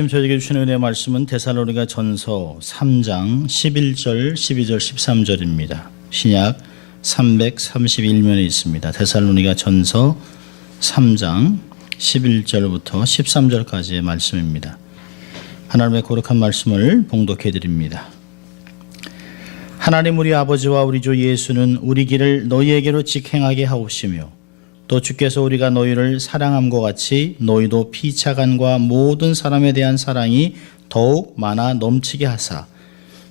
지금 저에게 주신 은혜의 말씀은 데살로니가 전서 3장 11절, 12절, 13절입니다. 신약 331면에 있습니다. 데살로니가 전서 3장 11절부터 13절까지의 말씀입니다. 하나님의 거룩한 말씀을 봉독해 드립니다. 하나님 우리 아버지와 우리 주 예수는 우리 길을 너희에게로 직행하게 하옵시며 또 주께서 우리가 너희를 사랑함과 같이 너희도 피차간과 모든 사람에 대한 사랑이 더욱 많아 넘치게 하사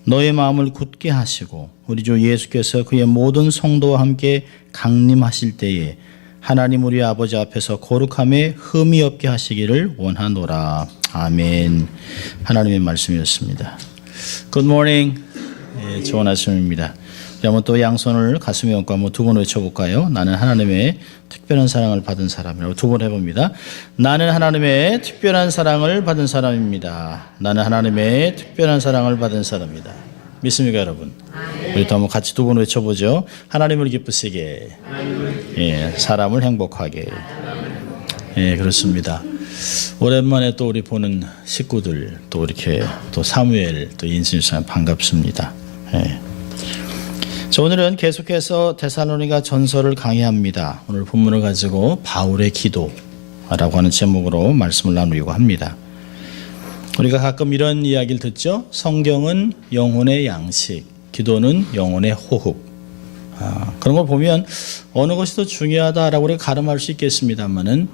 너의 마음을 굳게 하시고 우리 주 예수께서 그의 모든 성도와 함께 강림하실 때에 하나님 우리 아버지 앞에서 거룩함에 흠이 없게 하시기를 원하노라. 아멘. 하나님의 말씀이었습니다. Good morning. 예, 좋은 아침입니다. 한번 또 양손을 가슴에 얹고 한번 두 번 외쳐볼까요? 나는 하나님의 특별한 사랑을 받은 사람이라고 두 번 해봅니다. 나는 하나님의 특별한 사랑을 받은 사람입니다. 나는 하나님의 특별한 사랑을 받은 사람입니다. 믿습니까 여러분? 우리 또 한번 같이 두 번 외쳐보죠. 하나님을 기쁘시게, 예, 사람을 행복하게. 예, 그렇습니다. 오랜만에 또 우리 보는 식구들 또 이렇게 또 사무엘 또 인수님 반갑습니다. 예. 자, 오늘은 계속해서 데살로니가 전서를 강의합니다. 오늘 본문을 가지고 바울의 기도라고 하는 제목으로 말씀을 나누려고 합니다. 우리가 가끔 이런 이야기를 듣죠. 성경은 영혼의 양식, 기도는 영혼의 호흡. 그런 걸 보면 어느 것이 더 중요하다라고 우리가 가름할 수 있겠습니다만은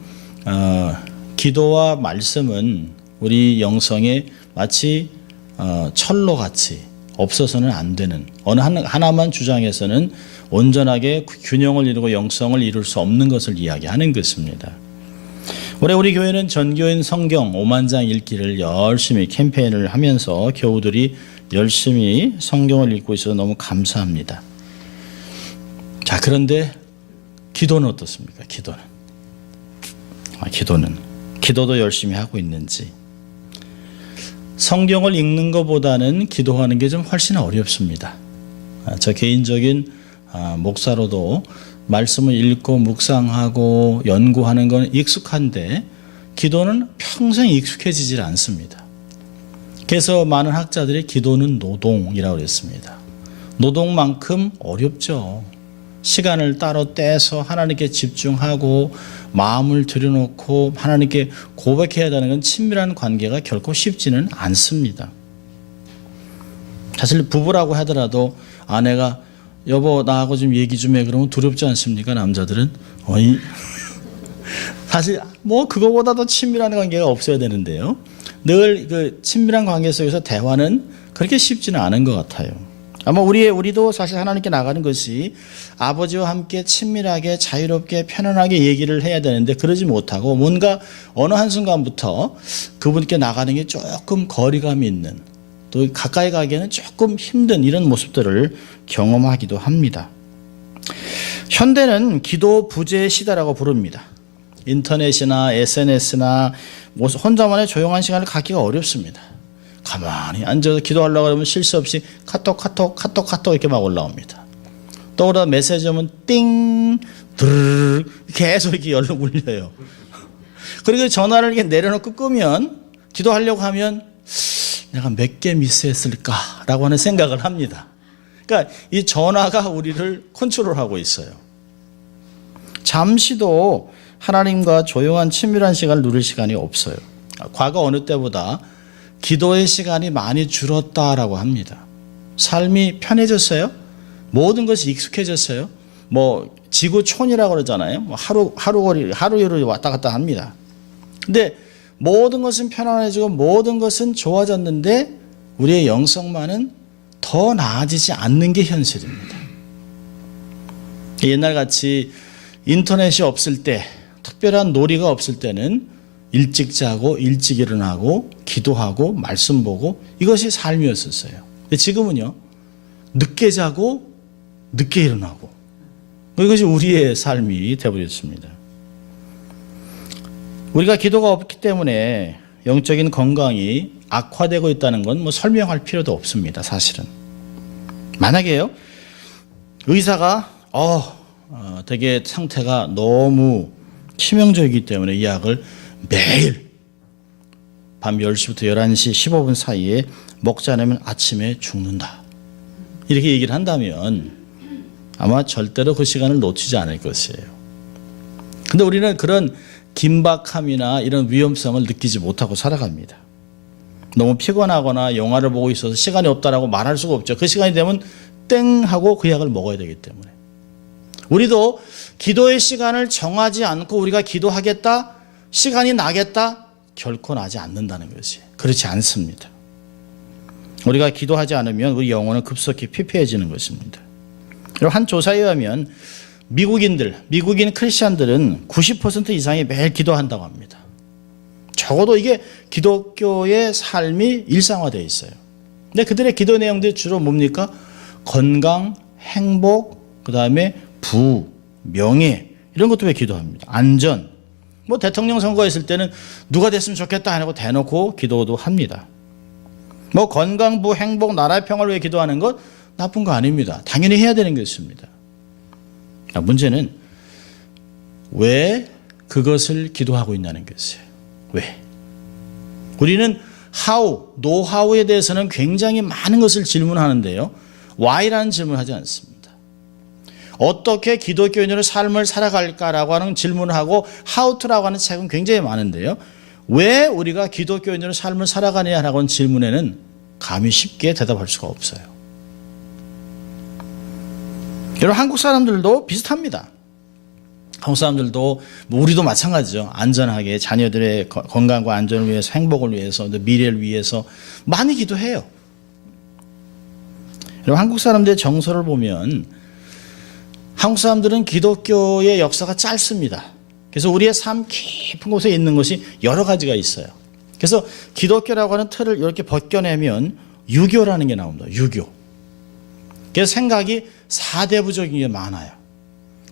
기도와 말씀은 우리 영성에 마치 철로같이 없어서는 안 되는, 어느 하나만 주장해서는 온전하게 균형을 이루고 영성을 이룰 수 없는 것을 이야기하는 것입니다. 올해 우리 교회는 전교인 성경 5만 장 읽기를 열심히 캠페인을 하면서 교우들이 열심히 성경을 읽고 있어서 너무 감사합니다. 자, 그런데 기도는 어떻습니까? 기도도 열심히 하고 있는지. 성경을 읽는 것보다는 기도하는 게 좀 훨씬 어렵습니다. 저 개인적인 목사로도 말씀을 읽고 묵상하고 연구하는 건 익숙한데 기도는 평생 익숙해지질 않습니다. 그래서 많은 학자들이 기도는 노동이라고 했습니다. 노동만큼 어렵죠. 시간을 따로 떼서 하나님께 집중하고 마음을 들여놓고 하나님께 고백해야 하는 건 친밀한 관계가 결코 쉽지는 않습니다. 사실 부부라고 하더라도 아내가 여보 나하고 좀 얘기 좀 해 그러면 두렵지 않습니까? 남자들은 사실 뭐 그거보다 더 친밀한 관계가 없어야 되는데요. 늘 그 친밀한 관계 속에서 대화는 그렇게 쉽지는 않은 것 같아요. 아마 우리도 사실 하나님께 나가는 것이 아버지와 함께 친밀하게 자유롭게 편안하게 얘기를 해야 되는데 그러지 못하고 뭔가 어느 한순간부터 그분께 나가는 게 조금 거리감이 있는, 또 가까이 가기에는 조금 힘든 이런 모습들을 경험하기도 합니다. 현대는 기도 부재의 시대라고 부릅니다. 인터넷이나 SNS나 혼자만의 조용한 시간을 갖기가 어렵습니다. 가만히 앉아서 기도하려고 하면 쉴 새 없이 카톡 이렇게 막 올라옵니다. 또 그러다 메시지 오면 띵, 드르르 계속 이렇게 울려요. 그리고 전화를 이렇게 내려놓고 끄면 기도하려고 하면 내가 몇 개 미스했을까라고 하는 생각을 합니다. 그러니까 이 전화가 우리를 컨트롤하고 있어요. 잠시도 하나님과 조용한 친밀한 시간을 누릴 시간이 없어요. 과거 어느 때보다 기도의 시간이 많이 줄었다라고 합니다. 삶이 편해졌어요. 모든 것이 익숙해졌어요. 뭐 지구촌이라고 그러잖아요. 뭐 하루를 왔다 갔다 합니다. 근데 모든 것은 편안해지고 모든 것은 좋아졌는데 우리의 영성만은 더 나아지지 않는 게 현실입니다. 옛날같이 인터넷이 없을 때, 특별한 놀이가 없을 때는 일찍 자고 일찍 일어나고 기도하고 말씀 보고 이것이 삶이었었어요. 근데 지금은요, 늦게 자고 늦게 일어나고 이것이 우리의 삶이 되어버렸습니다. 우리가 기도가 없기 때문에 영적인 건강이 악화되고 있다는 건 뭐 설명할 필요도 없습니다. 사실은 만약에요, 의사가 되게 상태가 너무 치명적이기 때문에 이 약을 매일 밤 10시부터 11시 15분 사이에 먹지 않으면 아침에 죽는다. 이렇게 얘기를 한다면 아마 절대로 그 시간을 놓치지 않을 것이에요. 근데 우리는 그런 긴박함이나 이런 위험성을 느끼지 못하고 살아갑니다. 너무 피곤하거나 영화를 보고 있어서 시간이 없다라고 말할 수가 없죠. 그 시간이 되면 땡 하고 그 약을 먹어야 되기 때문에. 우리도 기도의 시간을 정하지 않고 우리가 기도하겠다, 시간이 나겠다, 결코 나지 않는다는 것이. 그렇지 않습니다. 우리가 기도하지 않으면 우리 영혼은 급속히 피폐해지는 것입니다. 한 조사에 의하면 미국인 크리스찬들은 90% 이상이 매일 기도한다고 합니다. 적어도 이게 기독교의 삶이 일상화되어 있어요. 근데 그들의 기도 내용들이 주로 뭡니까? 건강, 행복, 그 다음에 부, 명예 이런 것도 왜 기도합니다. 안전. 뭐 대통령 선거했을 때는 누가 됐으면 좋겠다 하고 대놓고 기도도 합니다. 뭐 건강, 부, 행복, 나라의 평화를 위해 기도하는 것 나쁜 거 아닙니다. 당연히 해야 되는 것입니다. 문제는 왜 그것을 기도하고 있냐는 것이에요. 왜? 우리는 노하우에 대해서는 굉장히 많은 것을 질문하는데요. why라는 질문을 하지 않습니다. 어떻게 기독교인으로 삶을 살아갈까라고 하는 질문을 하고 how to라고 하는 책은 굉장히 많은데요. 왜 우리가 기독교인으로 삶을 살아가느냐라고 하는 질문에는 감히 쉽게 대답할 수가 없어요. 여러분 한국 사람들도 비슷합니다. 한국 사람들도 우리도 마찬가지죠. 안전하게 자녀들의 건강과 안전을 위해서 행복을 위해서 미래를 위해서 많이 기도해요. 여러분 한국 사람들의 정서를 보면 한국 사람들은 기독교의 역사가 짧습니다. 그래서 우리의 삶 깊은 곳에 있는 것이 여러 가지가 있어요. 그래서 기독교라고 하는 틀을 이렇게 벗겨내면 유교라는 게 나옵니다. 유교. 그래서 생각이 사대부적인 게 많아요.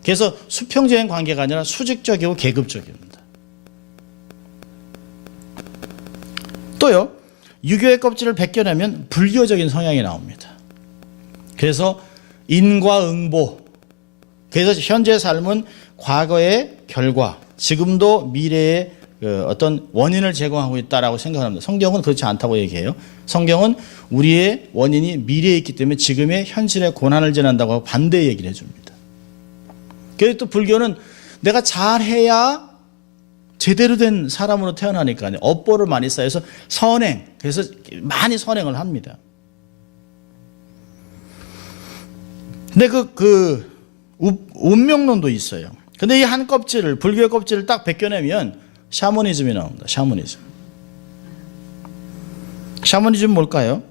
그래서 수평적인 관계가 아니라 수직적이고 계급적입니다. 또요, 유교의 껍질을 벗겨내면 불교적인 성향이 나옵니다. 그래서 인과응보. 그래서 현재의 삶은 과거의 결과, 지금도 미래의 어떤 원인을 제공하고 있다라고 생각합니다. 성경은 그렇지 않다고 얘기해요. 성경은 우리의 원인이 미래에 있기 때문에 지금의 현실의 고난을 지난다고 하고 반대 얘기를 해줍니다. 그래서 또 불교는 내가 잘해야 제대로 된 사람으로 태어나니까요. 업보를 많이 쌓여서 선행, 그래서 많이 선행을 합니다. 근데 운명론도 있어요. 근데 이 한 껍질을, 불교의 껍질을 딱 벗겨내면 샤머니즘이 나옵니다. 샤머니즘 뭘까요?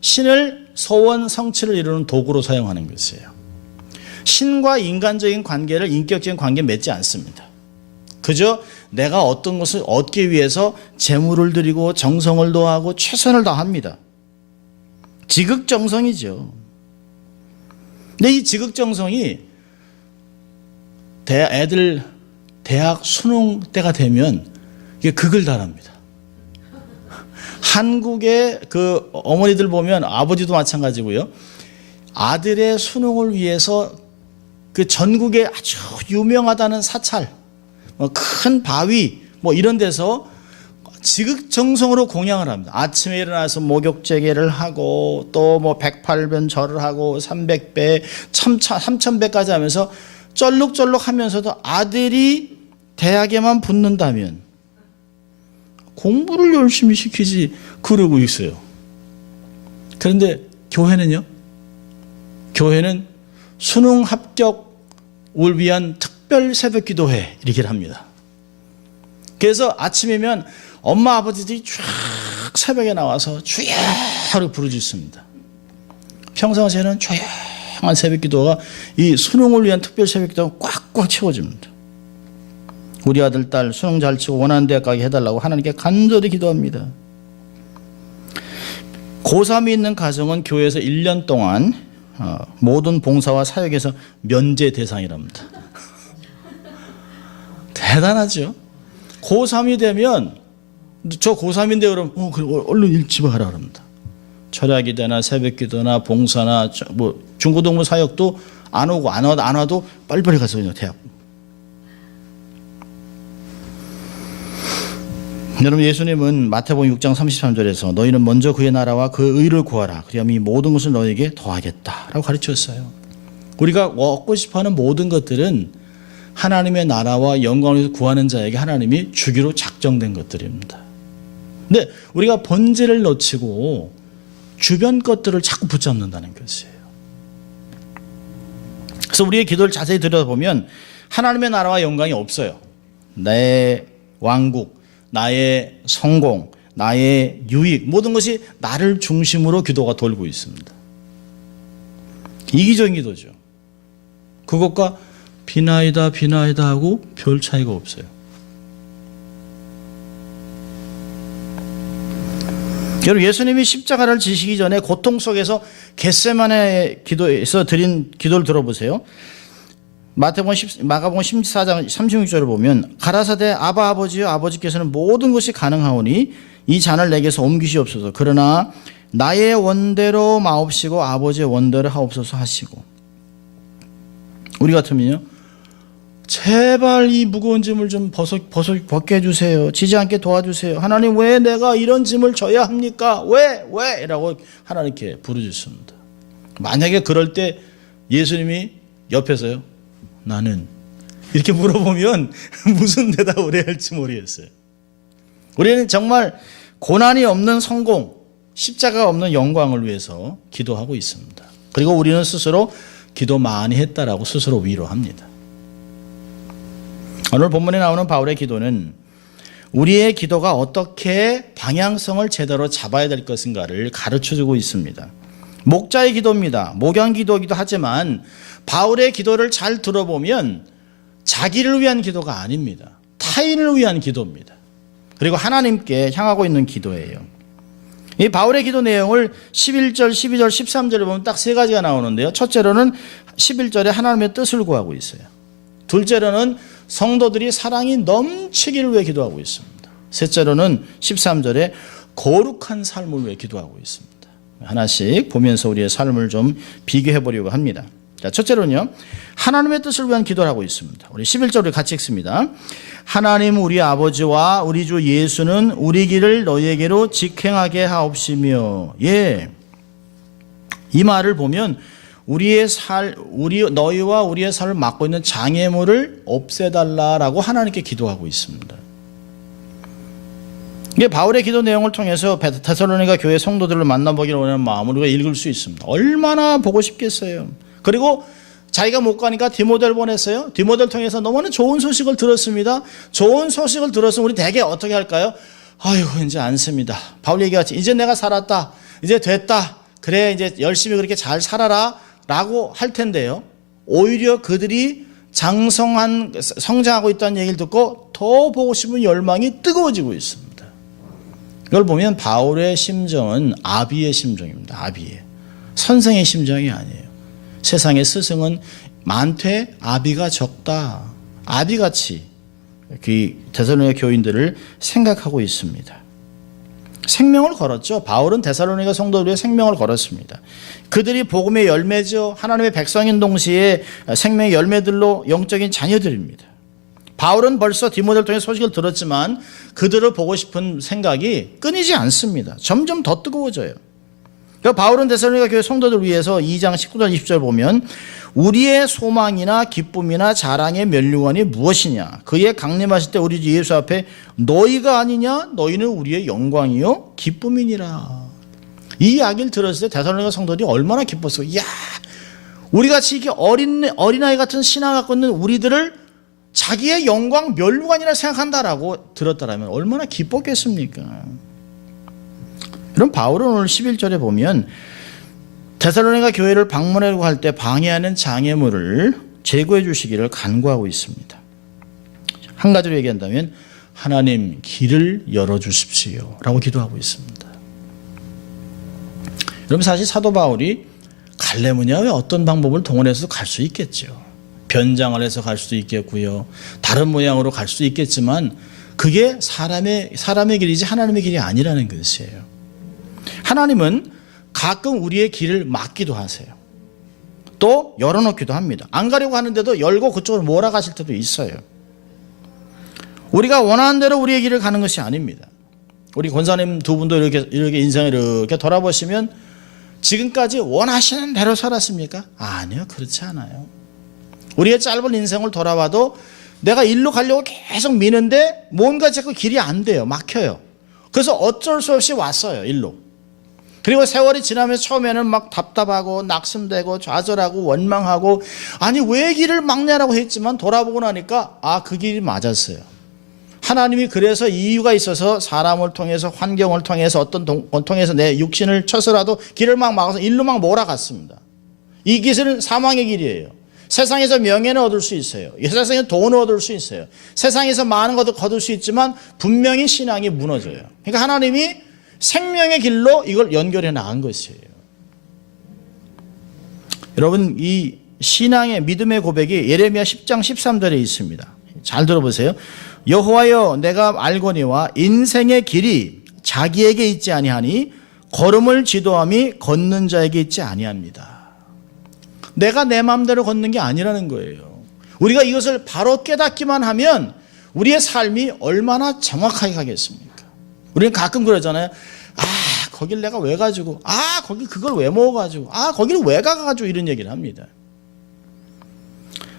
신을 소원 성취를 이루는 도구로 사용하는 것이에요. 신과 인간적인 관계를 인격적인 관계에 맺지 않습니다. 그저 내가 어떤 것을 얻기 위해서 재물을 드리고 정성을 더하고 최선을 다합니다. 지극정성이죠. 근데 이 지극정성이 애들 대학 수능 때가 되면 이게 극을 달합니다. 한국의 그 어머니들 보면 아버지도 마찬가지고요. 아들의 수능을 위해서 그 전국에 아주 유명하다는 사찰, 큰 바위 이런 데서 지극정성으로 공양을 합니다. 아침에 일어나서 목욕제계를 하고 또 108변 절을 하고 300배, 3000배까지 하면서 쩔룩쩔룩 하면서도 아들이 대학에만 붙는다면 공부를 열심히 시키지 그러고 있어요. 그런데 교회는요? 교회는 수능 합격을 위한 특별 새벽 기도회 이렇게 합니다. 그래서 아침이면 엄마 아버지들이 쫙 새벽에 나와서 주여 하고 부르짖습니다. 평상시에는 조용한 새벽 기도가 이 수능을 위한 특별 새벽 기도가 꽉꽉 채워집니다. 우리 아들 딸 수능 잘 치고 원하는 대학 가게 해달라고 하나님께 간절히 기도합니다. 고3이 있는 가정은 교회에서 1년 동안 모든 봉사와 사역에서 면제 대상이랍니다. 대단하죠. 고3이 되면 저 고3인데 그럼 얼른 집에 가라 그럽니다. 철야기도나 새벽기도나 봉사나 중고등부 사역도 안 오고 안 와도 빨리빨리 가서 그냥 대학. 여러분, 예수님은 마태복음 6장 33절에서 너희는 먼저 그의 나라와 그 의를 구하라. 그리하면 이 모든 것을 너희에게 더하겠다라고 가르쳤어요. 우리가 얻고 싶어하는 모든 것들은 하나님의 나라와 영광을 위해서 구하는 자에게 하나님이 주기로 작정된 것들입니다. 근데 우리가 본질을 놓치고 주변 것들을 자꾸 붙잡는다는 것이에요. 그래서 우리의 기도를 자세히 들여다보면 하나님의 나라와 영광이 없어요. 나의 왕국, 나의 성공, 나의 유익, 모든 것이 나를 중심으로 기도가 돌고 있습니다. 이기적인 기도죠. 그것과 비나이다 비나이다 하고 별 차이가 없어요. 여러분, 예수님이 십자가를 지시기 전에 고통 속에서 겟세마네 기도에서 드린 기도를 들어보세요. 마가복음 14장 36절을 보면 가라사대 아바 아버지여 아버지께서는 모든 것이 가능하오니 이 잔을 내게서 옮기시옵소서. 그러나 나의 원대로 마옵시고 아버지의 원대로 하옵소서 하시고. 우리 같으면요, 제발 이 무거운 짐을 좀 벗게 해주세요. 지지 않게 도와주세요. 하나님, 왜 내가 이런 짐을 져야 합니까? 왜? 라고 하나님께 부르짖습니다. 만약에 그럴 때 예수님이 옆에서요, 나는 이렇게 물어보면 무슨 대답을 해야 할지 모르겠어요. 우리는 정말 고난이 없는 성공, 십자가가 없는 영광을 위해서 기도하고 있습니다. 그리고 우리는 스스로 기도 많이 했다라고 스스로 위로합니다. 오늘 본문에 나오는 바울의 기도는 우리의 기도가 어떻게 방향성을 제대로 잡아야 될 것인가를 가르쳐주고 있습니다. 목자의 기도입니다. 목양 기도이기도 하지만 바울의 기도를 잘 들어보면 자기를 위한 기도가 아닙니다. 타인을 위한 기도입니다. 그리고 하나님께 향하고 있는 기도예요. 이 바울의 기도 내용을 11절, 12절, 13절에 보면 딱 세 가지가 나오는데요. 첫째로는 11절에 하나님의 뜻을 구하고 있어요. 둘째로는 성도들이 사랑이 넘치기를 위해 기도하고 있습니다. 셋째로는 13절에 거룩한 삶을 위해 기도하고 있습니다. 하나씩 보면서 우리의 삶을 좀 비교해 보려고 합니다. 자, 첫째로는요, 하나님의 뜻을 위한 기도를 하고 있습니다. 우리 11절을 같이 읽습니다. 하나님 우리 아버지와 우리 주 예수는 우리 길을 너희에게로 직행하게 하옵시며. 예, 이 말을 보면 너희와 우리의 삶을 막고 있는 장애물을 없애달라라고 하나님께 기도하고 있습니다. 이게 바울의 기도 내용을 통해서 데살로니가 교회 성도들을 만나보기를 원하는 마음을 우리가 읽을 수 있습니다. 얼마나 보고 싶겠어요. 그리고 자기가 못 가니까 디모데를 보냈어요. 디모데를 통해서 너무나 좋은 소식을 들었습니다. 좋은 소식을 들었으면 우리 대개 어떻게 할까요? 아이고, 이제 안 씁니다. 바울 얘기같이 이제 내가 살았다, 이제 됐다, 그래 이제 열심히 그렇게 잘 살아라 라고 할 텐데요, 오히려 그들이 성장하고 있다는 얘기를 듣고 더 보고 싶은 열망이 뜨거워지고 있습니다. 이걸 보면 바울의 심정은 아비의 심정입니다. 아비의, 선생의 심정이 아니에요. 세상의 스승은 많되 아비가 적다, 아비같이 그 데살로니가 교인들을 생각하고 있습니다. 생명을 걸었죠. 바울은 데살로니가 성도들의 생명을 걸었습니다. 그들이 복음의 열매죠. 하나님의 백성인 동시에 생명의 열매들로 영적인 자녀들입니다. 바울은 벌써 디모데를 통해 소식을 들었지만 그들을 보고 싶은 생각이 끊이지 않습니다. 점점 더 뜨거워져요. 그러니까 바울은 데살로니가 교회 성도들을 위해서 2장 19절 20절 보면 우리의 소망이나 기쁨이나 자랑의 면류관이 무엇이냐, 그의 강림하실 때 우리 주 예수 앞에 너희가 아니냐, 너희는 우리의 영광이요 기쁨이니라. 이 이야기를 들었을 때 데살로니가 성도들이 얼마나 기뻤어요. 이야, 우리같이 이렇게 어린아이 같은 신앙을 갖고 있는 우리들을 자기의 영광 면류관이라 생각한다라고 들었다라면 얼마나 기뻤겠습니까? 그럼 바울은 오늘 11절에 보면 데살로니가 교회를 방문하려고 할 때 방해하는 장애물을 제거해 주시기를 간구하고 있습니다. 한 가지로 얘기한다면 하나님 길을 열어주십시오 라고 기도하고 있습니다. 여러분, 사실 사도 바울이 가려면 왜 어떤 방법을 동원해서 갈 수 있겠죠. 변장을 해서 갈 수도 있겠고요, 다른 모양으로 갈 수도 있겠지만 그게 사람의 길이지 하나님의 길이 아니라는 것이에요. 하나님은 가끔 우리의 길을 막기도 하세요. 또 열어놓기도 합니다. 안 가려고 하는데도 열고 그쪽으로 몰아가실 때도 있어요. 우리가 원하는 대로 우리의 길을 가는 것이 아닙니다. 우리 권사님 두 분도 이렇게 인생을 이렇게 돌아보시면 지금까지 원하시는 대로 살았습니까? 아니요, 그렇지 않아요. 우리의 짧은 인생을 돌아봐도 내가 일로 가려고 계속 미는데 뭔가 자꾸 길이 안 돼요. 막혀요. 그래서 어쩔 수 없이 왔어요, 일로. 그리고 세월이 지나면서 처음에는 막 답답하고 낙심되고 좌절하고 원망하고 아니 왜 길을 막냐라고 했지만 돌아보고 나니까 아, 그 길이 맞았어요. 하나님이 그래서 이유가 있어서 사람을 통해서 환경을 통해서 어떤 통해서 내 육신을 쳐서라도 길을 막 막아서 일로 막 몰아갔습니다. 이 길은 사망의 길이에요. 세상에서 명예는 얻을 수 있어요. 이 세상에서 돈을 얻을 수 있어요. 세상에서 많은 것도 거둘 수 있지만 분명히 신앙이 무너져요. 그러니까 하나님이 생명의 길로 이걸 연결해 나간 것이에요. 여러분, 이 신앙의 믿음의 고백이 예레미야 10장 13절에 있습니다. 잘 들어보세요. 여호와여, 내가 알거니와 인생의 길이 자기에게 있지 아니하니 걸음을 지도함이 걷는 자에게 있지 아니합니다. 내가 내 마음대로 걷는 게 아니라는 거예요. 우리가 이것을 바로 깨닫기만 하면 우리의 삶이 얼마나 정확하게 가겠습니까? 우리는 가끔 그러잖아요. 아, 거길 내가 왜 가지고, 아, 거기 그걸 왜 먹어가지고, 아, 거기를 왜 가가지고 이런 얘기를 합니다.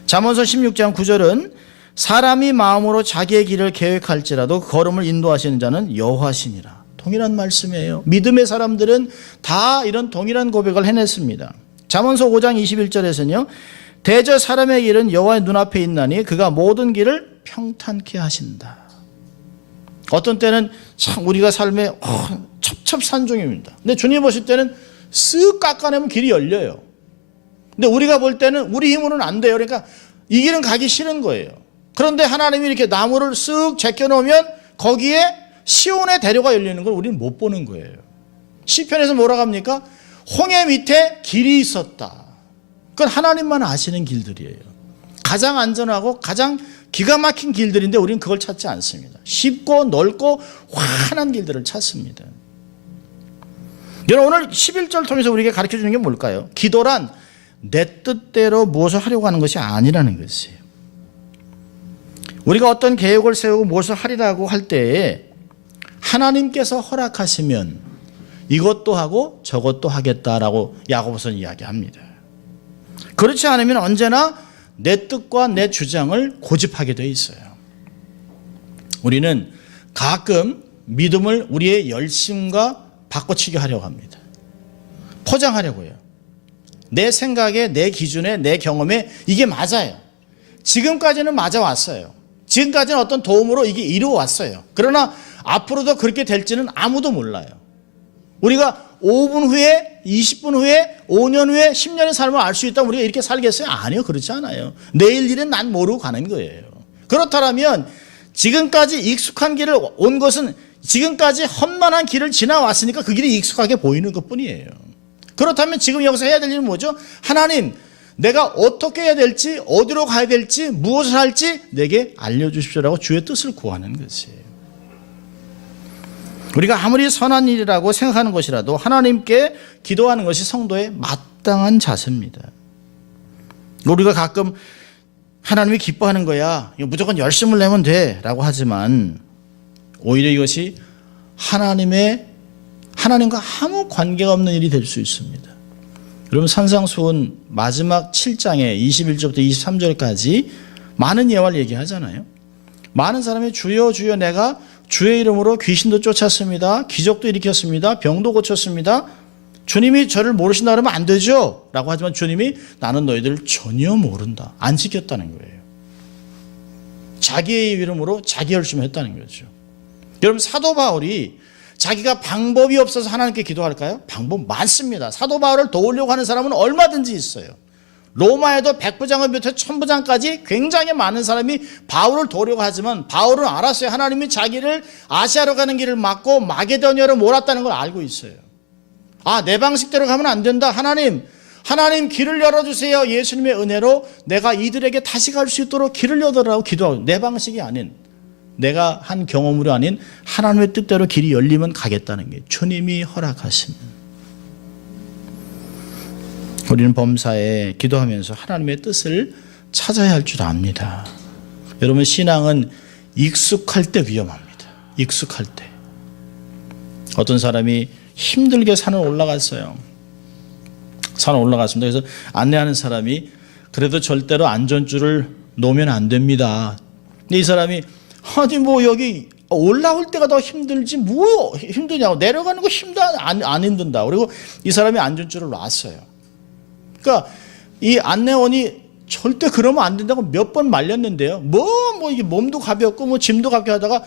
잠언서 16장 9절은 사람이 마음으로 자기의 길을 계획할지라도 걸음을 인도하시는 자는 여호와시니라. 동일한 말씀이에요. 믿음의 사람들은 다 이런 동일한 고백을 해냈습니다. 잠언서 5장 21절에서는요. 대저 사람의 길은 여호와의 눈앞에 있나니 그가 모든 길을 평탄케 하신다. 어떤 때는 참 우리가 삶에 첩첩산중입니다. 근데 주님 보실 때는 쓱 깎아내면 길이 열려요. 근데 우리가 볼 때는 우리 힘으로는 안 돼요. 그러니까 이 길은 가기 싫은 거예요. 그런데 하나님이 이렇게 나무를 쓱 제껴놓으면 거기에 시온의 대로가 열리는 걸 우리는 못 보는 거예요. 시편에서 뭐라고 합니까? 홍해 밑에 길이 있었다. 그건 하나님만 아시는 길들이에요. 가장 안전하고 가장 기가 막힌 길들인데 우리는 그걸 찾지 않습니다. 쉽고 넓고 환한 길들을 찾습니다. 여러분, 오늘 11절 통해서 우리에게 가르쳐주는 게 뭘까요? 기도란 내 뜻대로 무엇을 하려고 하는 것이 아니라는 것이에요. 우리가 어떤 계획을 세우고 무엇을 하리라고 할 때에 하나님께서 허락하시면 이것도 하고 저것도 하겠다라고 야고보서는 이야기합니다. 그렇지 않으면 언제나 내 뜻과 내 주장을 고집하게 돼 있어요. 우리는 가끔 믿음을 우리의 열심과 바꿔치기 하려고 합니다. 포장하려고 해요. 내 생각에, 내 기준에, 내 경험에 이게 맞아요. 지금까지는 맞아왔어요. 지금까지는 어떤 도움으로 이게 이루어왔어요. 그러나 앞으로도 그렇게 될지는 아무도 몰라요. 우리가 5분 후에, 20분 후에, 5년 후에, 10년의 삶을 알 수 있다면 우리가 이렇게 살겠어요? 아니요, 그렇지 않아요. 내일 일은 난 모르고 가는 거예요. 그렇다면 지금까지 익숙한 길을 온 것은 지금까지 험난한 길을 지나왔으니까 그 길이 익숙하게 보이는 것뿐이에요. 그렇다면 지금 여기서 해야 될 일은 뭐죠? 하나님, 내가 어떻게 해야 될지, 어디로 가야 될지, 무엇을 할지 내게 알려주십시오라고 주의 뜻을 구하는 것이에요. 우리가 아무리 선한 일이라고 생각하는 것이라도 하나님께 기도하는 것이 성도의 마땅한 자세입니다. 우리가 가끔 하나님이 기뻐하는 거야, 무조건 열심을 내면 돼 라고 하지만 오히려 이것이 하나님과 아무 관계가 없는 일이 될 수 있습니다. 여러분, 산상수훈 마지막 7장에 21절부터 23절까지 많은 예화를 얘기하잖아요. 많은 사람이 주여 주여 내가 주의 이름으로 귀신도 쫓았습니다. 기적도 일으켰습니다. 병도 고쳤습니다. 주님이 저를 모르신다 그러면 안 되죠? 라고 하지만 주님이 나는 너희들을 전혀 모른다. 안 지켰다는 거예요. 자기의 이름으로 자기 열심히 했다는 거죠. 여러분, 사도 바울이 자기가 방법이 없어서 하나님께 기도할까요? 방법 많습니다. 사도 바울을 도우려고 하는 사람은 얼마든지 있어요. 로마에도 백부장부터 천부장까지 굉장히 많은 사람이 바울을 도우려고 하지만 바울은 알았어요. 하나님이 자기를 아시아로 가는 길을 막고 마게도니아로 몰았다는 걸 알고 있어요. 아, 내 방식대로 가면 안 된다. 하나님 길을 열어주세요. 예수님의 은혜로 내가 이들에게 다시 갈 수 있도록 길을 열어달라고 기도하고, 내 방식이 아닌, 내가 한 경험으로 아닌 하나님의 뜻대로 길이 열리면 가겠다는 게 주님이 허락하시면. 우리는 범사에 기도하면서 하나님의 뜻을 찾아야 할 줄 압니다. 여러분, 신앙은 익숙할 때 위험합니다. 익숙할 때. 어떤 사람이 힘들게 산을 올라갔어요. 산을 올라갔습니다. 그래서 안내하는 사람이 그래도 절대로 안전줄을 놓으면 안 됩니다. 근데 이 사람이 아니 뭐 여기 올라올 때가 더 힘들지 뭐 힘드냐고, 내려가는 거 힘도 안 힘든다. 그리고 이 사람이 안전줄을 놨어요. 그러니까 이 안내원이 절대 그러면 안 된다고 몇 번 말렸는데요. 뭐 이게 몸도 가볍고 뭐 짐도 가볍게 하다가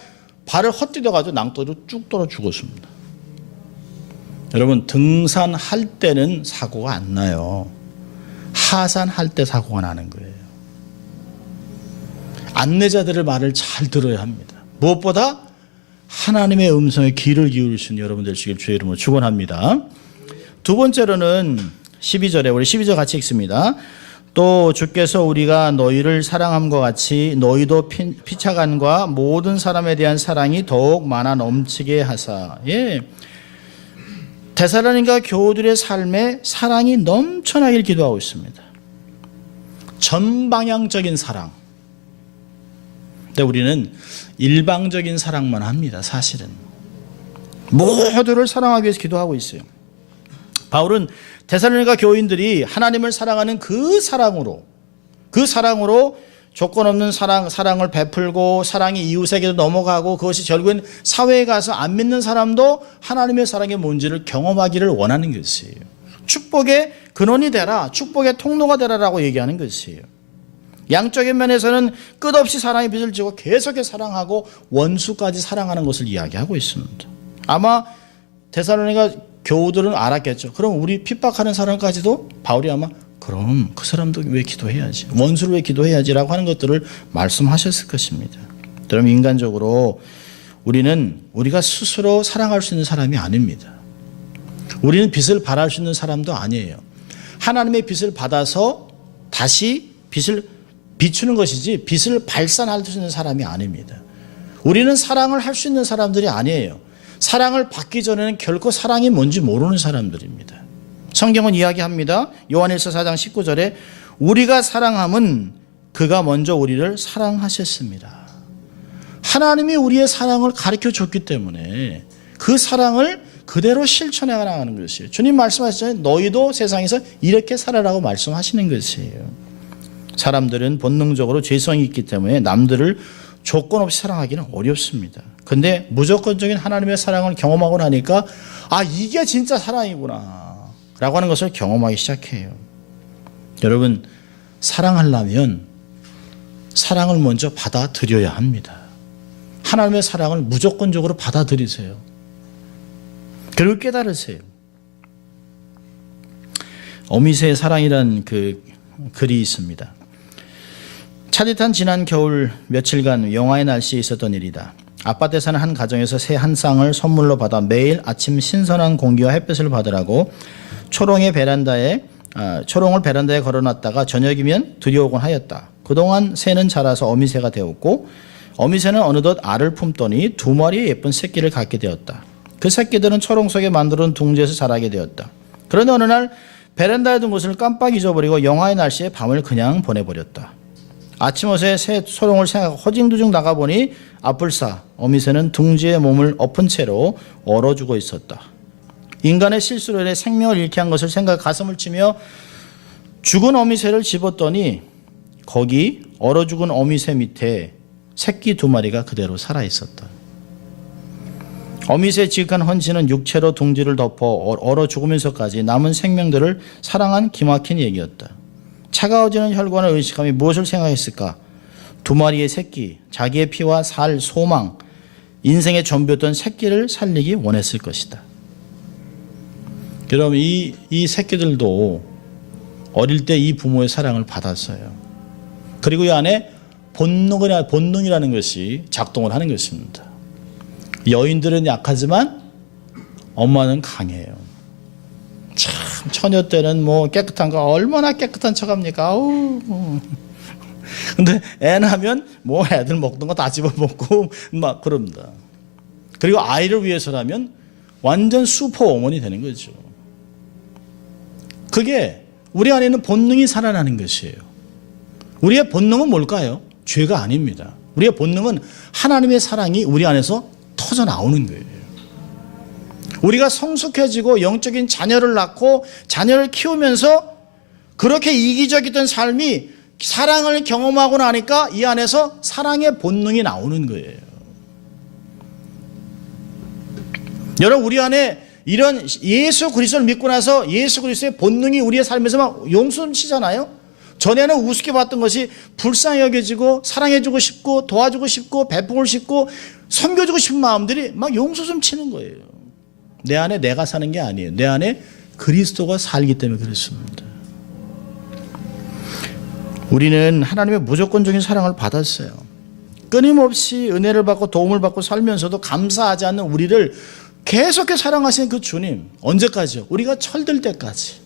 발을 헛디뎌가지고 낭떠러지로 쭉 떨어 죽었습니다. 여러분, 등산할 때는 사고가 안 나요. 하산할 때 사고가 나는 거예요. 안내자들의 말을 잘 들어야 합니다. 무엇보다 하나님의 음성에 귀를 기울일 수 있는 여러분 되시길 주의 이름으로 축원합니다. 두 번째로는 12절에, 우리 12절 같이 읽습니다. 또 주께서 우리가 너희를 사랑함과 같이 너희도 피차간과 모든 사람에 대한 사랑이 더욱 많아 넘치게 하사. 예. 데살로니가 교우들의 삶에 사랑이 넘쳐나길 기도하고 있습니다. 전방향적인 사랑. 근데 우리는 일방적인 사랑만 합니다. 사실은 모두를 사랑하기 위해서 기도하고 있어요. 바울은 데살로니가 교인들이 하나님을 사랑하는 그 사랑으로 조건 없는 사랑을 베풀고 사랑이 이웃에게도 넘어가고 그것이 결국엔 사회에 가서 안 믿는 사람도 하나님의 사랑이 뭔지를 경험하기를 원하는 것이에요. 축복의 근원이 되라, 축복의 통로가 되라라고 얘기하는 것이에요. 양적인 면에서는 끝없이 사랑의 빚을 지고 계속해서 사랑하고 원수까지 사랑하는 것을 이야기하고 있습니다. 아마 데살로니가 교우들은 알았겠죠. 그럼 우리 핍박하는 사람까지도 바울이 아마 그럼 그 사람도 왜 기도해야지, 원수를 왜 기도해야지라고 하는 것들을 말씀하셨을 것입니다. 그럼 인간적으로 우리가 스스로 사랑할 수 있는 사람이 아닙니다. 우리는 빚을 발할 수 있는 사람도 아니에요. 하나님의 빚을 받아서 다시 빚을 비추는 것이지 빚을 발산할 수 있는 사람이 아닙니다. 우리는 사랑을 할 수 있는 사람들이 아니에요. 사랑을 받기 전에는 결코 사랑이 뭔지 모르는 사람들입니다. 성경은 이야기합니다. 요한일서 4장 19절에 우리가 사랑함은 그가 먼저 우리를 사랑하셨습니다. 하나님이 우리의 사랑을 가르쳐 줬기 때문에 그 사랑을 그대로 실천해 나가는 것이에요. 주님 말씀하셨잖아요. 너희도 세상에서 이렇게 살아라고 말씀하시는 것이에요. 사람들은 본능적으로 죄성이 있기 때문에 남들을 조건 없이 사랑하기는 어렵습니다. 근데 무조건적인 하나님의 사랑을 경험하고 나니까 이게 진짜 사랑이구나 라고 하는 것을 경험하기 시작해요. 여러분, 사랑하려면 사랑을 먼저 받아들여야 합니다. 하나님의 사랑을 무조건적으로 받아들이세요. 그리고 깨달으세요. 어미새의 사랑이라는 그 글이 있습니다. 차디탄 지난 겨울 며칠간 영하의 날씨에 있었던 일이다. 아파트에 사는 한 가정에서 새 한 쌍을 선물로 받아 매일 아침 신선한 공기와 햇볕을 받으라고 초롱을 베란다에 걸어놨다가 저녁이면 들여오곤 하였다. 그동안 새는 자라서 어미새가 되었고 어미새는 어느덧 알을 품더니 2마리의 예쁜 새끼를 갖게 되었다. 그 새끼들은 초롱 속에 만들어둔 둥지에서 자라게 되었다. 그런데 어느 날 베란다에 둔 것을 깜빡 잊어버리고 영하의 날씨에 밤을 그냥 보내버렸다. 아침 옷에 새 초롱을 생각하고 허징두중 나가보니 아뿔싸 어미새는 둥지에 몸을 엎은 채로 얼어 죽어 있었다. 인간의 실수로 인해 생명을 잃게 한 것을 생각해 가슴을 치며 죽은 어미새를 집었더니 거기 얼어 죽은 어미새 밑에 새끼 2마리가 그대로 살아 있었다. 어미새의 지극한 헌신은 육체로 둥지를 덮어 얼어 죽으면서까지 남은 생명들을 사랑한 기막힌 얘기였다. 차가워지는 혈관을 의식하며 무엇을 생각했을까? 2마리의 새끼, 자기의 피와 살, 소망, 인생의 전부였던 새끼를 살리기 원했을 것이다. 여러분, 이 새끼들도 어릴 때 이 부모의 사랑을 받았어요. 그리고 이 안에 본능이라는 것이 작동을 하는 것입니다. 여인들은 약하지만 엄마는 강해요. 참 처녀 때는 뭐 깨끗한 거 얼마나 깨끗한 척합니까? 아우. 근데 애 낳으면 뭐 애들 먹던 거 다 집어먹고 막 그럽니다. 그리고 아이를 위해서라면 완전 슈퍼워먼이 되는 거죠. 그게 우리 안에 있는 본능이 살아나는 것이에요. 우리의 본능은 뭘까요? 죄가 아닙니다. 우리의 본능은 하나님의 사랑이 우리 안에서 터져 나오는 거예요. 우리가 성숙해지고 영적인 자녀를 낳고 자녀를 키우면서 그렇게 이기적이던 삶이 사랑을 경험하고 나니까 이 안에서 사랑의 본능이 나오는 거예요. 여러분, 우리 안에 이런 예수 그리스도를 믿고 나서 예수 그리스도의 본능이 우리의 삶에서 막 용솟치잖아요. 전에는 우습게 봤던 것이 불쌍히 여겨지고 사랑해주고 싶고 도와주고 싶고 베풀고 싶고 섬겨주고 싶은 마음들이 막 용솟치는 거예요. 내 안에 내가 사는 게 아니에요. 내 안에 그리스도가 살기 때문에 그렇습니다. 우리는 하나님의 무조건적인 사랑을 받았어요. 끊임없이 은혜를 받고 도움을 받고 살면서도 감사하지 않는 우리를 계속해서 사랑하시는 그 주님, 언제까지요? 우리가 철들 때까지,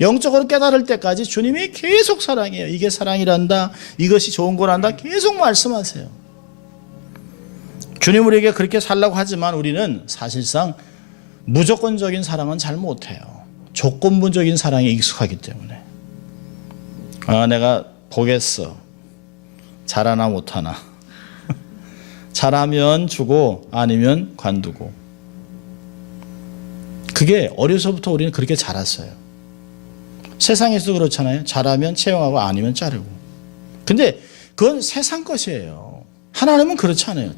영적으로 깨달을 때까지 주님이 계속 사랑해요. 이게 사랑이란다, 이것이 좋은 거란다, 계속 말씀하세요. 주님 우리에게 그렇게 살라고 하지만 우리는 사실상 무조건적인 사랑은 잘 못해요. 조건부적인 사랑에 익숙하기 때문에. 내가 보겠어. 잘하나 못하나. 잘하면 주고 아니면 관두고. 그게 어려서부터 우리는 그렇게 자랐어요. 세상에서도 그렇잖아요. 잘하면 채용하고 아니면 자르고. 근데 그건 세상 것이에요. 하나님은 그렇지 않아요.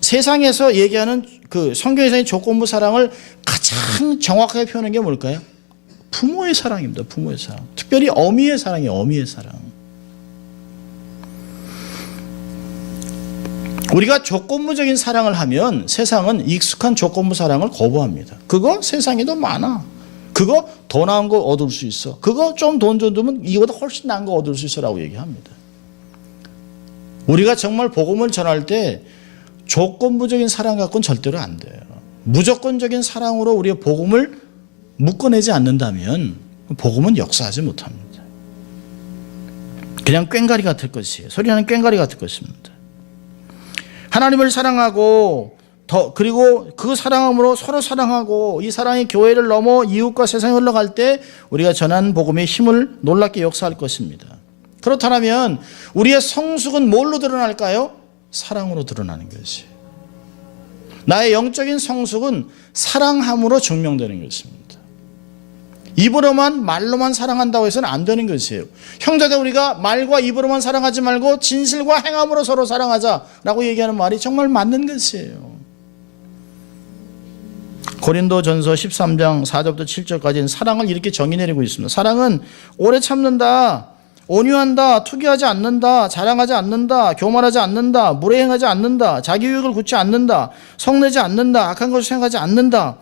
세상에서 얘기하는 그 성경에서의 조건부 사랑을 가장 정확하게 표현한 게 뭘까요? 부모의 사랑입니다. 부모의 사랑. 특별히 어미의 사랑이에요. 어미의 사랑. 우리가 조건부적인 사랑을 하면 세상은 익숙한 조건부 사랑을 거부합니다. 그거 세상에 더 많아. 그거 더 나은 거 얻을 수 있어. 그거 좀 돈 주면 이거보다 훨씬 나은 거 얻을 수 있어라고 얘기합니다. 우리가 정말 복음을 전할 때 조건부적인 사랑 갖고는 절대로 안 돼요. 무조건적인 사랑으로 우리의 복음을 묶어내지 않는다면 복음은 역사하지 못합니다. 그냥 꽹가리 같을 것이에요. 소리나는 꽹가리 같을 것입니다. 하나님을 사랑하고 그리고 그 사랑함으로 서로 사랑하고 이 사랑이 교회를 넘어 이웃과 세상에 흘러갈 때 우리가 전한 복음의 힘을 놀랍게 역사할 것입니다. 그렇다면 우리의 성숙은 뭘로 드러날까요? 사랑으로 드러나는 것이에요. 나의 영적인 성숙은 사랑함으로 증명되는 것입니다. 입으로만 말로만 사랑한다고 해서는 안 되는 것이에요. 형제들 우리가 말과 입으로만 사랑하지 말고 진실과 행함으로 서로 사랑하자라고 얘기하는 말이 정말 맞는 것이에요. 고린도전서 13장 4절부터 7절까지는 사랑을 이렇게 정의 내리고 있습니다. 사랑은 오래 참는다, 온유한다, 투기하지 않는다, 자랑하지 않는다, 교만하지 않는다, 무례행하지 않는다, 자기 유익을 굳지 않는다, 성내지 않는다, 악한 것을 생각하지 않는다,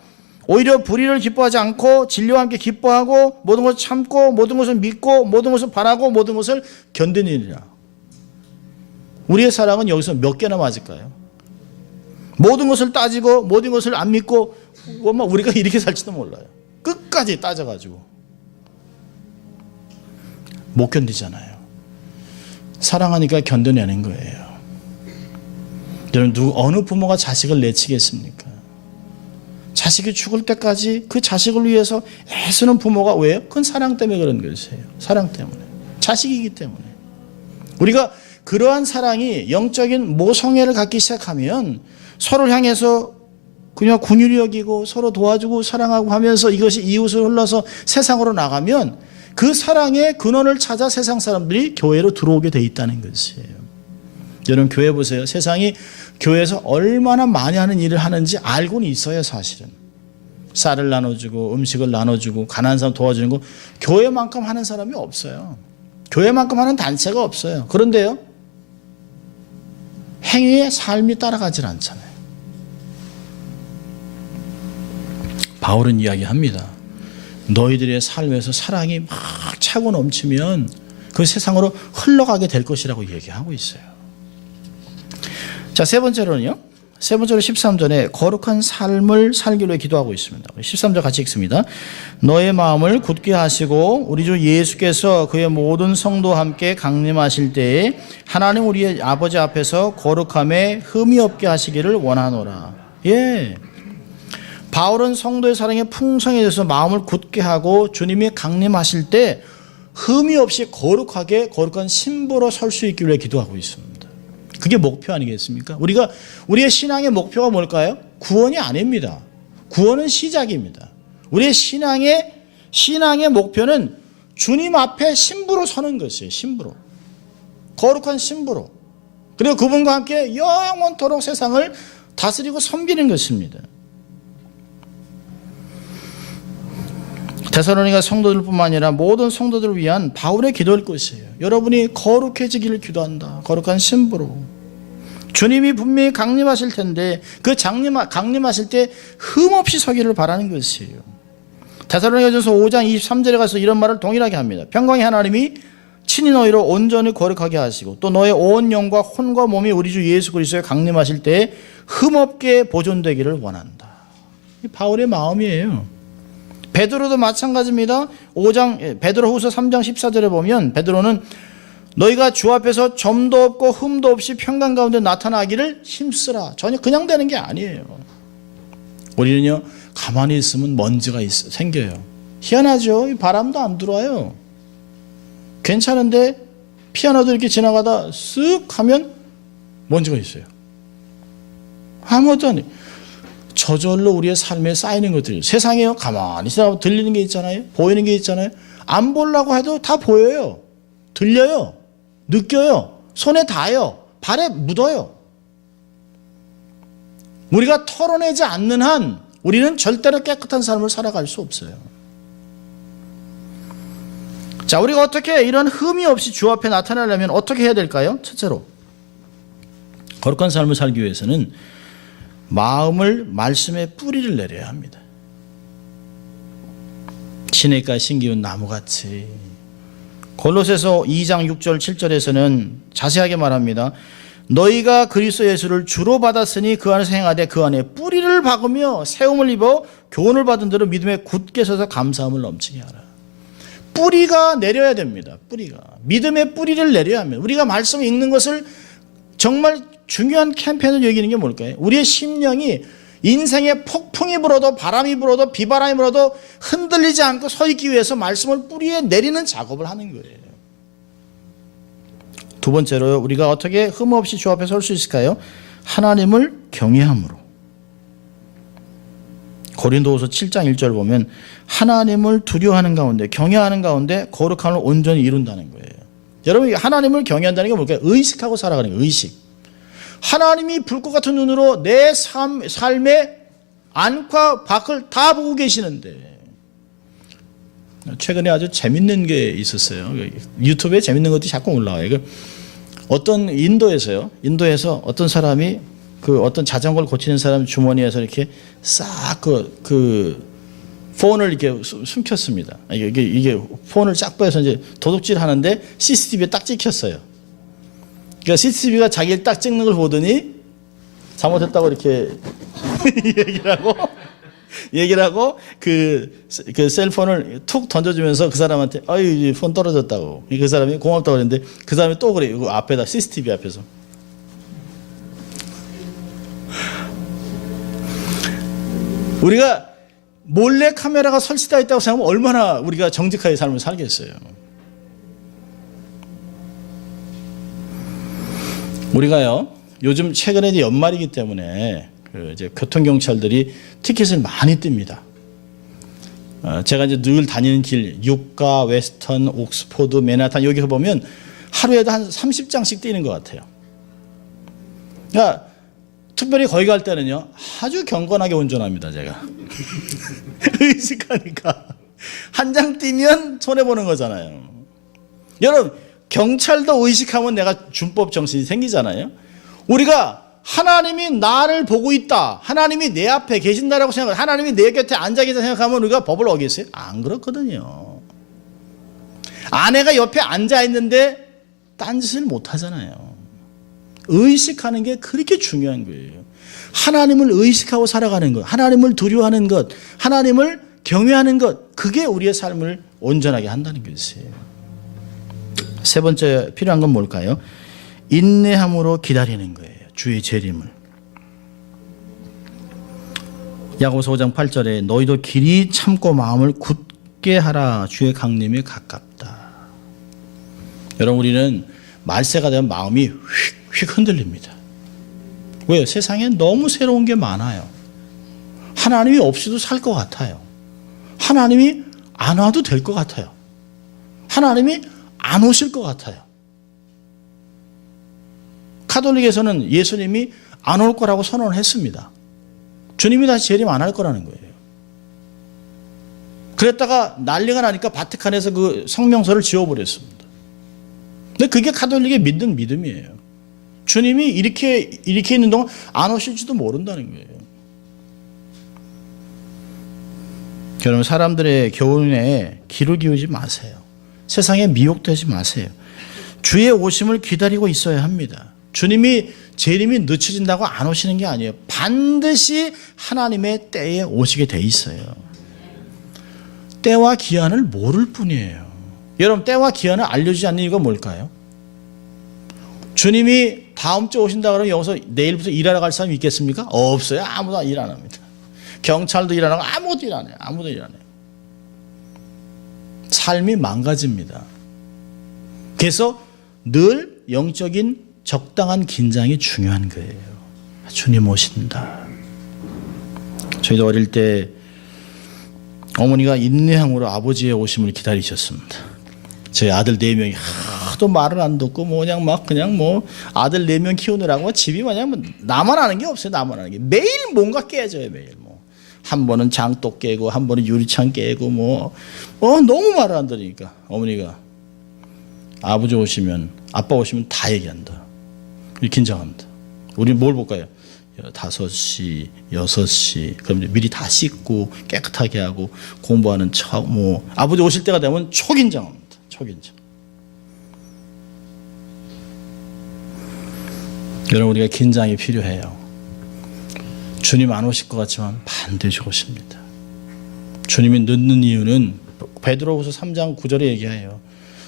오히려 불의를 기뻐하지 않고 진리와 함께 기뻐하고 모든 것을 참고 모든 것을 믿고 모든 것을 바라고 모든 것을 견디느니라. 우리의 사랑은 여기서 몇 개나 맞을까요? 모든 것을 따지고 모든 것을 안 믿고 우리가 이렇게 살지도 몰라요. 끝까지 따져가지고 못 견디잖아요. 사랑하니까 견뎌내는 거예요. 여러분, 어느 부모가 자식을 내치겠습니까? 자식이 죽을 때까지 그 자식을 위해서 애쓰는 부모가 왜요? 그건 사랑 때문에 그런 것이에요. 사랑 때문에. 자식이기 때문에. 우리가 그러한 사랑이 영적인 모성애를 갖기 시작하면 서로를 향해서 그냥 긍휼히 여기고 서로 도와주고 사랑하고 하면서 이것이 이웃을 흘러서 세상으로 나가면 그 사랑의 근원을 찾아 세상 사람들이 교회로 들어오게 돼 있다는 것이에요. 여러분, 교회 보세요. 세상이 교회에서 얼마나 많이 하는 일을 하는지 알고는 있어요. 사실은 쌀을 나눠주고 음식을 나눠주고 가난한 사람 도와주는 거 교회만큼 하는 사람이 없어요. 교회만큼 하는 단체가 없어요. 그런데요, 행위의 삶이 따라가질 않잖아요. 바울은 이야기합니다. 너희들의 삶에서 사랑이 막 차고 넘치면 그 세상으로 흘러가게 될 것이라고 얘기하고 있어요. 자, 세 번째로는요. 세 번째로 13절에 거룩한 삶을 살기로 기도하고 있습니다. 13절 같이 읽습니다. 너의 마음을 굳게 하시고 우리 주 예수께서 그의 모든 성도와 함께 강림하실 때에 하나님 우리의 아버지 앞에서 거룩함에 흠이 없게 하시기를 원하노라. 예. 바울은 성도의 사랑에 풍성해져서 마음을 굳게 하고 주님이 강림하실 때 흠이 없이 거룩하게 거룩한 신부로 설 수 있기 위해 기도하고 있습니다. 그게 목표 아니겠습니까? 우리의 신앙의 목표가 뭘까요? 구원이 아닙니다. 구원은 시작입니다. 우리의 신앙의 목표는 주님 앞에 신부로 서는 것이에요. 신부로. 거룩한 신부로. 그리고 그분과 함께 영원토록 세상을 다스리고 섬기는 것입니다. 데살로니가 성도들뿐만 아니라 모든 성도들을 위한 바울의 기도일 것이에요. 여러분이 거룩해지기를 기도한다. 거룩한 신부로. 주님이 분명히 강림하실 텐데 그 강림하실 때 흠없이 서기를 바라는 것이에요. 데살로니가전서 5장 23절에 가서 이런 말을 동일하게 합니다. 평강의 하나님이 친히 너희로 온전히 거룩하게 하시고 또 너의 온 영과 혼과 몸이 우리 주 예수 그리스도에 강림하실 때에 흠없게 보존되기를 원한다. 이 바울의 마음이에요. 베드로도 마찬가지입니다. 베드로후서 3장 14절에 보면 베드로는 너희가 주 앞에서 점도 없고 흠도 없이 평강 가운데 나타나기를 힘쓰라. 전혀 그냥 되는 게 아니에요. 우리는요 가만히 있으면 먼지가 생겨요. 희한하죠. 바람도 안 들어와요. 괜찮은데 피아노도 이렇게 지나가다 쓱 하면 먼지가 있어요. 아무것도 아니에요. 저절로 우리의 삶에 쌓이는 것들이 세상에요. 가만히 지나가면 들리는 게 있잖아요. 보이는 게 있잖아요. 안 보려고 해도 다 보여요. 들려요. 느껴요. 손에 닿아요. 발에 묻어요. 우리가 털어내지 않는 한 우리는 절대로 깨끗한 삶을 살아갈 수 없어요. 자, 우리가 어떻게 이런 흠이 없이 주 앞에 나타나려면 어떻게 해야 될까요? 첫째로 거룩한 삶을 살기 위해서는 마음을 말씀에 뿌리를 내려야 합니다. 시냇가 심기운 나무같이. 골로새서 2장 6절 7절에서는 자세하게 말합니다. 너희가 그리스도 예수를 주로 받았으니 그 안에서 행하되 그 안에 뿌리를 박으며 세움을 입어 교훈을 받은 대로 믿음에 굳게 서서 감사함을 넘치게 하라. 뿌리가 내려야 됩니다. 뿌리가. 믿음의 뿌리를 내려야 합니다. 우리가 말씀을 읽는 것을 정말 중요한 캠페인을 여기는 게 뭘까요? 우리의 심령이 인생에 폭풍이 불어도 바람이 불어도 비바람이 불어도 흔들리지 않고 서 있기 위해서 말씀을 뿌리에 내리는 작업을 하는 거예요. 두 번째로 우리가 어떻게 흠없이 주 앞에 설 수 있을까요? 하나님을 경외함으로. 고린도후서 7장 1절 보면 하나님을 두려워하는 가운데 경외하는 가운데 거룩함을 온전히 이룬다는 거예요. 여러분 하나님을 경외한다는 게 뭘까요? 의식하고 살아가는 거예요. 의식. 하나님이 불꽃 같은 눈으로 내 삶의 안과 밖을 다 보고 계시는데 최근에 아주 재밌는 게 있었어요. 유튜브에 재밌는 것들이 자꾸 올라와요. 어떤 인도에서 어떤 사람이 어떤 자전거를 고치는 사람 주머니에서 이렇게 싹 폰을 이렇게 숨겼습니다. 이게 폰을 쫙 빼서 이제 도둑질 하는데 CCTV에 딱 찍혔어요. 그러니까 CCTV가 자기를 딱 찍는 걸 보더니 잘못했다고 이렇게 얘기를 하고 그 셀폰을 툭 던져주면서 그 사람한테 아유 폰 떨어졌다고. 그 사람이 고맙다고 그랬는데 그 사람이 또 그래요. 그 앞에다 CCTV 앞에서. 우리가 몰래 카메라가 설치되어 있다고 생각하면 얼마나 우리가 정직하게 삶을 살겠어요. 우리가요 요즘 최근에 이제 연말이기 때문에 이제 교통경찰들이 티켓을 많이 띱니다. 제가 이제 늘 다니는 길 유가, 웨스턴, 옥스포드, 맨하탄 여기 보면 하루에도 한 30장씩 뛰는 것 같아요. 그러니까 특별히 거기 갈 때는요 아주 경건하게 운전합니다. 제가 의식하니까 한 장 뛰면 손해보는 거잖아요. 여러분 경찰도 의식하면 내가 준법 정신이 생기잖아요. 우리가 하나님이 나를 보고 있다, 하나님이 내 앞에 계신다라고 생각하고 하나님이 내 곁에 앉아 계신다 생각하면 우리가 법을 어기겠어요? 안 그렇거든요. 아내가 옆에 앉아 있는데 딴짓을 못 하잖아요. 의식하는 게 그렇게 중요한 거예요. 하나님을 의식하고 살아가는 것, 하나님을 두려워하는 것, 하나님을 경외하는 것, 그게 우리의 삶을 온전하게 한다는 것이에요. 세 번째 필요한 건 뭘까요? 인내함으로 기다리는 거예요. 주의 재림을. 야고보서 5장 8절에 너희도 길이 참고 마음을 굳게 하라. 주의 강림이 가깝다. 여러분 우리는 말세가 되면 마음이 휙휙 흔들립니다. 왜요? 세상에 너무 새로운 게 많아요. 하나님이 없이도 살 것 같아요. 하나님이 안 와도 될 것 같아요. 하나님이 안 오실 것 같아요. 가톨릭에서는 예수님이 안 올 거라고 선언을 했습니다. 주님이 다시 재림 안 할 거라는 거예요. 그랬다가 난리가 나니까 바티칸에서 그 성명서를 지워버렸습니다. 근데 그게 가톨릭의 믿는 믿음이에요. 주님이 이렇게 있는 동안 안 오실지도 모른다는 거예요. 여러분, 사람들의 교훈에 귀를 기울이지 마세요. 세상에 미혹되지 마세요. 주의 오심을 기다리고 있어야 합니다. 주님이 재림이 늦춰진다고 안 오시는 게 아니에요. 반드시 하나님의 때에 오시게 돼 있어요. 때와 기한을 모를 뿐이에요. 여러분, 때와 기한을 알려주지 않는 이유가 뭘까요? 주님이 다음 주에 오신다 그러면 여기서 내일부터 일하러 갈 사람이 있겠습니까? 없어요. 아무도 일 안 합니다. 경찰도 일 안 하고 아무도 일 안 해요. 아무도 일 안 해요. 삶이 망가집니다. 그래서 늘 영적인 적당한 긴장이 중요한 거예요. 주님 오신다. 저희도 어릴 때 어머니가 인내함으로 아버지의 오심을 기다리셨습니다. 저희 아들 4명이 하도 말을 안 듣고 그냥 아들 4명 키우느라고 집이 나만 하는 게 없어요. 나만 하는 게. 매일 뭔가 깨져요. 매일 한 번은 장독 깨고 한 번은 유리창 깨고 너무 말을 안 들으니까 어머니가 아버지 오시면, 아빠 오시면 다 얘기한다. 긴장합니다. 우리 뭘 볼까요? 5시, 6시, 그럼 미리 다 씻고 깨끗하게 하고 공부하는 척, 아버지 오실 때가 되면 초긴장합니다. 초긴장. 여러분, 우리가 긴장이 필요해요. 주님 안 오실 것 같지만 반드시 오십니다. 주님이 늦는 이유는 베드로후서 3장 9절에 얘기해요.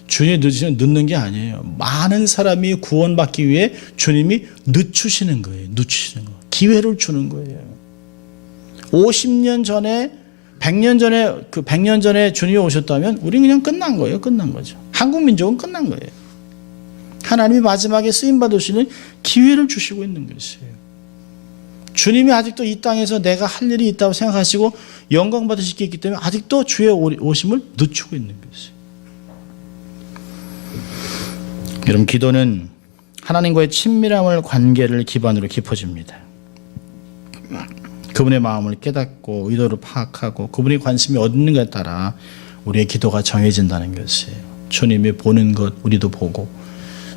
주님이 늦는 게 아니에요. 많은 사람이 구원받기 위해 주님이 늦추시는 거예요. 늦추시는 거. 기회를 주는 거예요. 50년 전에 100년 전에 주님이 오셨다면 우리는 그냥 끝난 거예요. 끝난 거죠. 한국 민족은 끝난 거예요. 하나님이 마지막에 쓰임 받으시는 기회를 주시고 있는 것이에요. 주님이 아직도 이 땅에서 내가 할 일이 있다고 생각하시고 영광 받으실 게 있기 때문에 아직도 주의 오심을 늦추고 있는 것이에요. 여러분, 기도는 하나님과의 친밀함을 관계를 기반으로 깊어집니다. 그분의 마음을 깨닫고 의도를 파악하고 그분이 관심이 어디 있는가에 따라 우리의 기도가 정해진다는 것이에요. 주님이 보는 것 우리도 보고,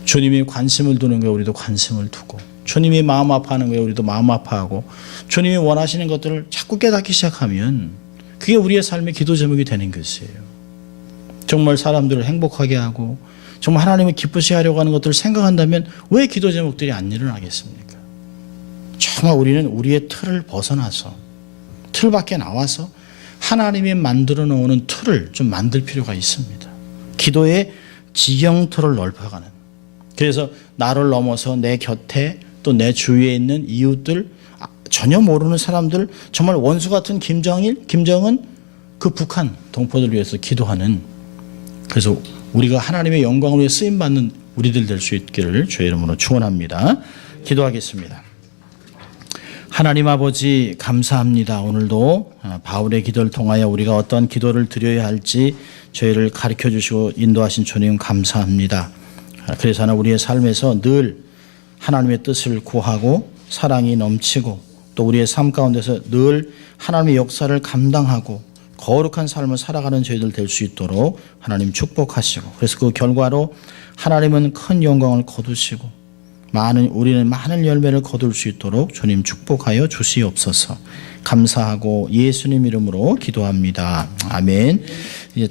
주님이 관심을 두는 거에 우리도 관심을 두고, 주님이 마음 아파하는 거에 우리도 마음 아파하고, 주님이 원하시는 것들을 자꾸 깨닫기 시작하면 그게 우리의 삶의 기도 제목이 되는 것이에요. 정말 사람들을 행복하게 하고 정말 하나님을 기쁘시게 하려고 하는 것들을 생각한다면 왜 기도 제목들이 안 일어나겠습니까? 정말 우리는 우리의 틀을 벗어나서, 틀 밖에 나와서 하나님이 만들어 놓은 틀을 좀 만들 필요가 있습니다. 기도의 지경틀을 넓혀가는. 그래서 나를 넘어서 내 곁에 또 내 주위에 있는 이웃들, 전혀 모르는 사람들, 정말 원수 같은 김정은, 그 북한 동포들 위해서 기도하는, 그래서 우리가 하나님의 영광을 위해 쓰임받는 우리들 될 수 있기를 주의 이름으로 축원합니다. 기도하겠습니다. 하나님 아버지, 감사합니다. 오늘도 바울의 기도를 통하여 우리가 어떤 기도를 드려야 할지 저희를 가르쳐 주시고 인도하신 주님 감사합니다. 그래서 하나 우리의 삶에서 늘 하나님의 뜻을 구하고 사랑이 넘치고 또 우리의 삶 가운데서 늘 하나님의 역사를 감당하고 거룩한 삶을 살아가는 저희들 될 수 있도록 하나님 축복하시고, 그래서 그 결과로 하나님은 큰 영광을 거두시고 우리는 많은 열매를 거둘 수 있도록 주님 축복하여 주시옵소서. 감사하고 예수님 이름으로 기도합니다. 아멘. 이제